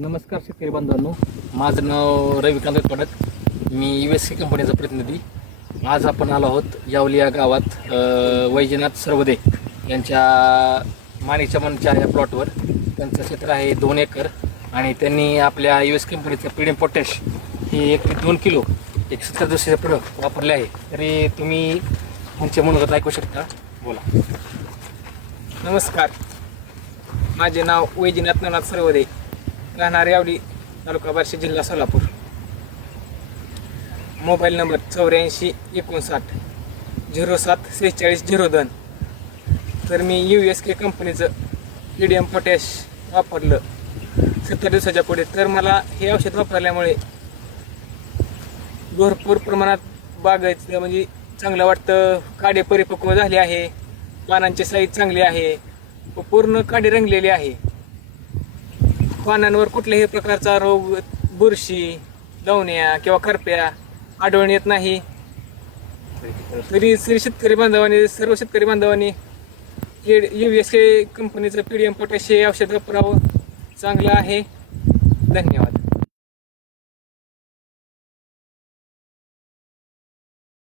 नमस्कार शेतकरी बांधवांनो. माझं नाव रविकांत कडक मी यू एस सी कंपनीचा प्रतिनिधी. आज आपण आलो आहोत यावली या गावात वैजनाथ सर्वदे यांच्या मानेच्या मनच्या या प्लॉटवर. त्यांचं क्षेत्र आहे दोन एकर आणि त्यांनी आपल्या यू एस कंपनीचं पीडीएम पोटॅश हे एक ते दोन किलो एक सत्तर दिवसाचे प्रोडक्ट वापरले आहे. तरी तुम्ही यांचे मनोगत ऐकू शकता. बोला. नमस्कार. माझे नाव वैजनाथ नवनाथ सर्वदे. राहणार यावली तालुका बार्शी जिल्हा सोलापूर. मोबाईल नंबर चौऱ्याऐंशी एकोणसाठ झिरो सात सेहेचाळीस झिरो दोन. तर मी यू एस के कंपनीचं पीडीएम पोटॅश वापरलं. सत्तर दिवसाच्या पुढे. तर मला हे औषध वापरल्यामुळे भरपूर प्रमाणात बागायचं म्हणजे चांगलं वाटतं. काडे परिपक्व झाले आहे. पानांची साईज चांगली आहे. व पूर्ण काडे रंगलेली आहे. पानांवर कुठल्याही प्रकारचा रोग बुरशी दवण्या किंवा करप्या आढळून येत नाही. तरी श्री शेतकरी बांधवांनी सर्व शेतकरी बांधवांनी यू एस के कंपनीचं पी डी एम पोटॅश हे औषध वापरावं. चांगलं आहे. धन्यवाद.